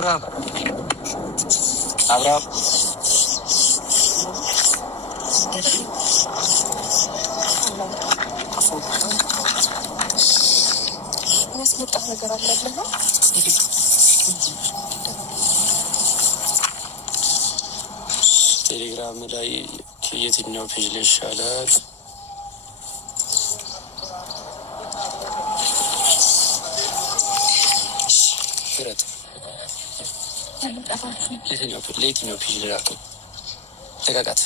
አብርሃም የሚያስመጣ ነገር አለ። ቴሌግራም ላይ የትኛው ፔጅ ላይ ይሻላል? ለየትኛው ፔጅ ልላከው? ተቃቃት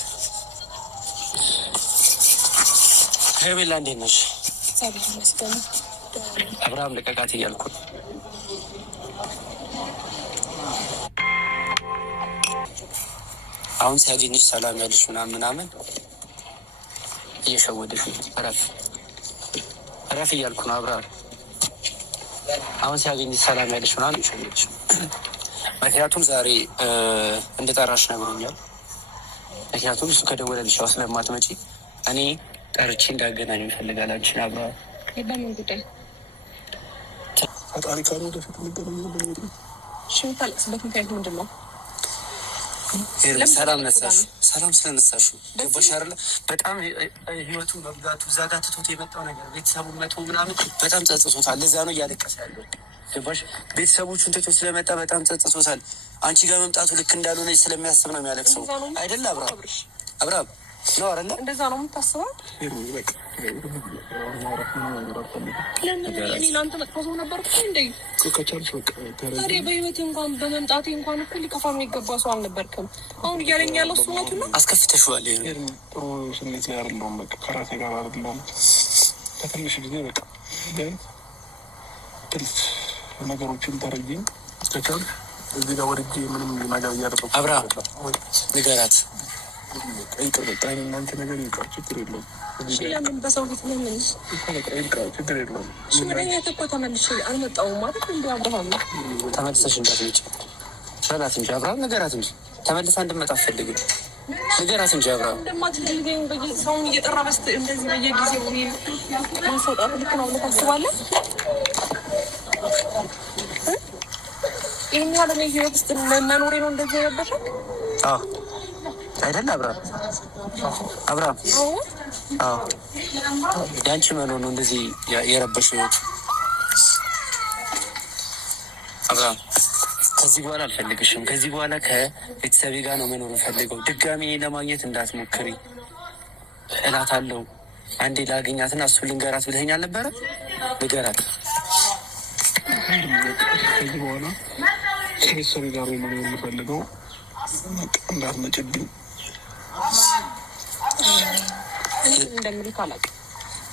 ሄርሜላ እንዴት ነሽ? አብርሃም ልቀቃት እያልኩ አሁን ሲያገኝሽ ሰላም ያለሽ ምናምን እየሸወደሽ እረፍ እያልኩ ነው። አብርሃም አሁን ሲያገኝሽ ሰላም ያለሽ ምናምን እየሸወደሽ፣ ምክንያቱም ዛሬ እንደጠራሽ ነግሮኛል። ምክንያቱም እሱ ከደወለልሽ ያው ስለማትመጪ እኔ ጠርቼ እንዳገናኝ ይፈልጋል አንቺን። አብርሃም በምን ጉዳይ? ፈጣሪ ካለ ወደፊት የሚገናኝ ታለቅስበት ምክንያት ምንድን ነው? ሰላም ስለነሳሹ ገባሽ አይደለ? በጣም ህይወቱ መብጋቱ እዛ ጋር ትቶት የመጣው ነገር ቤተሰቡን መቶ ምናምን በጣም ጸጽቶታል። ለዛ ነው እያለቀሰ ያለው ገባሽ? ቤተሰቦቹን ትቶ ስለመጣ በጣም ጸጽቶታል። አንቺ ጋር መምጣቱ ልክ እንዳልሆነ ስለሚያስብ ነው የሚያለቅሰው አይደለ? አብርሃም ነው አይደለ? እንደዛ ነው የምታስበው? ለምን ለአንተ መጥፎ ሰው ነበርኩ እንዴ? ታዲያ በህይወት እንኳን በመምጣቴ እንኳን እኮ ሊከፋ የሚገባ ሰው አልነበርክም። አሁን እያለኝ ያለው እሱ እውነቱን ነው። አስከፍተሽዋል። ጥሩ ስሜት ላይ አይደለሁም። በቃ ከራሴ ጋር አይደለሁም። ከትንሽ ጊዜ በቃ ትልፍ ነገሮችን ተረጅኝ ከቻል እዚህ ጋር ወርጄ ምንም ነገር እያደረኩ አብርሃም ንገራት። ይቅር በቃ እናንተ ነገር ይቅር፣ ችግር የለውም። ለምን በሰው ፊት ለምን ችግር የለውም። ሽመደኛት እኮ ተመልሼ አልመጣሁም ማለት እንዲ አብርሃም ተመልሰሽ እንዳትመጪ በላት እንጂ አብርሃም ንገራት እንጂ ተመልሳ እንድመጣ አትፈልግም። ንገራት እንጂ አብርሃም እንደማትፈልገኝ ሰውን እየጠራ በስት እንደዚህ በየጊዜው ማስወጣት ልክ ነው ብለህ ታስባለህ? ይህን ያለ ህይወት ውስጥ መኖሬ ነው እንደዚህ የረበሸው አይደል? አብርሃም ያንቺ መኖር ነው እንደዚህ የረበሸው ህይወት። አብርሃም ከዚህ በኋላ አልፈልግሽም። ከዚህ በኋላ ከቤተሰቤ ጋር ነው መኖር ፈልገው። ድጋሚ ለማግኘት እንዳትሞክሪ እላታለሁ። አንዴ ላገኛትና እሱ ልንገራት ብለኸኝ አልነበረ? ንገራት። ከዚህ በኋላ ከቤተሰቤ ጋር መኖር የምፈልገው እንዳትመጭብኝ እንደምልህ አላውቅም፣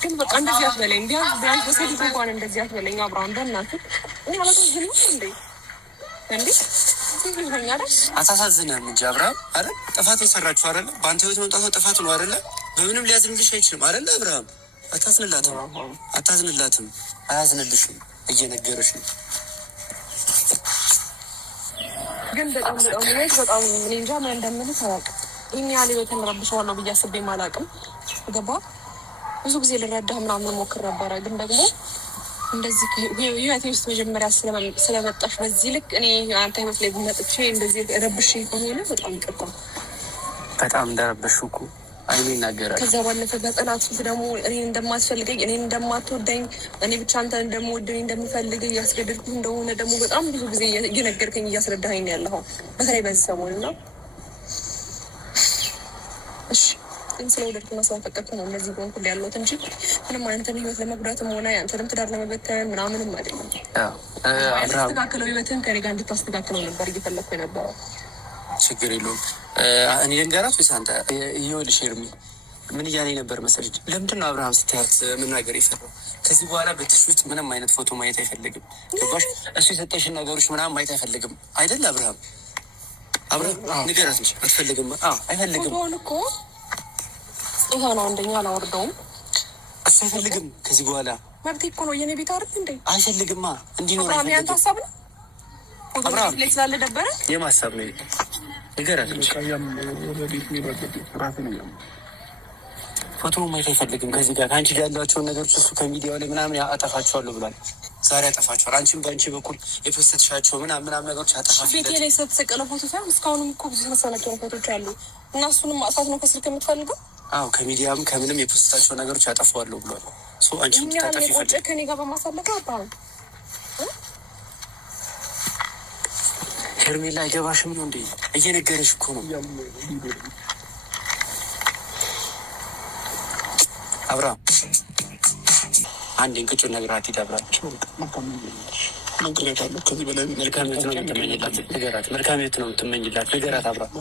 ግን በቃ እንደዚህ አትበለኝ። ቢያንስ በሴት እንኳን እንደዚህ አትበለኝ አብርሃም፣ በእናትህ ማለት ነው እንዴ አታሳዝንህም እንጂ አብርሃም አይደል? ጥፋት የሰራችሁ አይደለ? በአንተ ህይወት መምጣቱ ጥፋት ነው አይደለ? በምንም ሊያዝንልሽ አይችልም አይደለ? አብርሃም አታዝንላትም፣ አያዝንልሽም፣ እየነገረሽ ነው። ግን በጣም እኔ እንጃ ምን እንደምልህ አላውቅም። ይህን ያህል ህይወትን ረብሸዋለሁ ብዬ አስቤም አላውቅም። ገባ ብዙ ጊዜ ልረዳህ ምናምን ሞክር ነበረ፣ ግን ደግሞ እንደዚህ ህይወቴ ውስጥ መጀመሪያ ስለመጣሽ በዚህ ልክ እኔ አንተ ህይወት ላይ መጥቼ እንደዚህ ረብሽ ከሆነ በጣም ይቅርታ። በጣም እንደረበሽ እኮ አይኔ ይናገራል። ከዛ ባለፈ በጠላት ፊት ደግሞ እኔን እንደማትፈልገኝ፣ እኔን እንደማትወደኝ፣ እኔ ብቻ አንተ እንደምወደኝ እንደምፈልግ እያስገደድኩ እንደሆነ ደግሞ በጣም ብዙ ጊዜ እየነገርከኝ እያስረዳኸኝ ነው ያለኸው፣ በተለይ በዚህ ሰሞን እና እሺ ግን ስለወደድኩና ስለፈቀድኩ ነው እነዚህ ሆንኩ ያለሁት እንጂ ምንም አይነትን ህይወት ለመጉዳትም ሆነ የአንተንም ትዳር ለመበተን ምናምንም አይደለም። ያስተካክለው ህይወትን ከኔ ጋር እንድታስተካክለው ነበር እየፈለግኩ የነበረው። ችግር የለውም። እኔ ልንገራት ወይስ አንተ? ይኸውልሽ ኤርሚ ምን እያለኝ ነበር መሰለኝ? ለምንድን ነው አብርሃም ስትያት መናገር የፈራው? ከዚህ በኋላ ቤትሽ ውስጥ ምንም አይነት ፎቶ ማየት አይፈልግም። ገባሽ? እሱ የሰጠሽን ነገሮች ምናምን ማየት አይፈልግም አይደል? አብርሃም ንገራት እንጂ አትፈልግም? አይፈልግም እኮ ይሄ ነው አንደኛ አላወርደውም። እሱ አይፈልግም። ከዚህ በኋላ መብቴ እኮ ነው የኔ ቤት አይደል እንዴ? አይፈልግማ እንዲኖር አብርሃም ያንተ ሀሳብ ነው። አብርሃም ላይ ስላለ ደበረ የማሳብ ነው። ንገራት እንጂ ፎቶ ማየት አይፈልግም። ከዚህ ጋር ከአንቺ ጋር ያሏቸውን ነገሮች እሱ ከሚዲያው ላይ ምናምን አጠፋቸዋለሁ ብሏል። ዛሬ ያጠፋቸዋል። አንቺም በአንቺ በኩል የፖስተሻቸው ምናምን ነገሮች ያጠፋል። ቤቴ ላይ ስለተሰቀለ ፎቶ ሳይሆን እስካሁንም እኮ ብዙ መሰናቸው ፎቶች አሉ እና እሱንም ማጥፋት ነው ከስልክ የምትፈልገው? አዎ ከሚዲያም ከምንም የፖስታቸው ነገሮች ያጠፋዋለሁ ብሏል። አንቺ ምትታጠፊ ቆጨ ከኔ ጋር በማሳለፈ አባሁ ሄርሜላ አይገባሽም ነው እንዴ? እየነገረሽ እኮ ነው። አብርሃም አንድ እንቅጩ ነግራት ሂድ። አብርሃም ከዚህ በላይ መልካም ህይወት ነው የምትመኝላት። ንገራት። መልካም ህይወት ነው የምትመኝላት። ንገራት አብርሃም